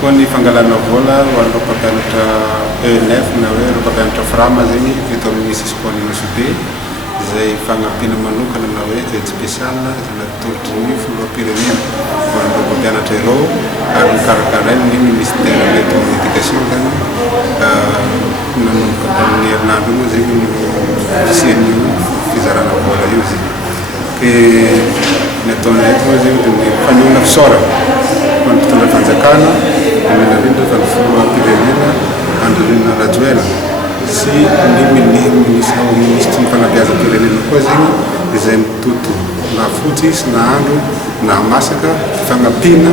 koa ny fangalana vola ho an'ireo mpampianatra ENF na hoe ireo mpampianatra frama zegny eto amin'ny Sisikoany Nosode izay fagnampiana manokana na hoe aide spéciale izay natolotry ny filoham-pirenena ho an'ireo mpampianatra ireo ary nikarakarainy ny ministère de l'éducation zany nanomboka tamin'ny herinandro moa zegny no fisian'io fizarana vola io zegny. Ke ny ataonay eto moa zegny dia ny fanehoana fisaorana mpitondra fanjakana indrindra fa ny filoham-pirenena Andry Nirina Rajoelina sy ny ministry ny fanabeazam-pirenena koa zegny izay mitoto na fotsy sy na andro na masaka fagnampiana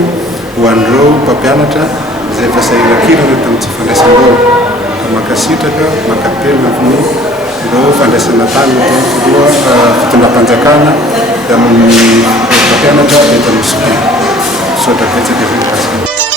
ho an'ireo mpampianatra izay efa sahirankirana tamin'ny tsy fandraisan-dao ka makasitraka makapelona ny ireo fandraisana tany fitondram-panjakana amin'ny mpampianatra eto amin'ny Sisikoany. Misaotra betsaka izay.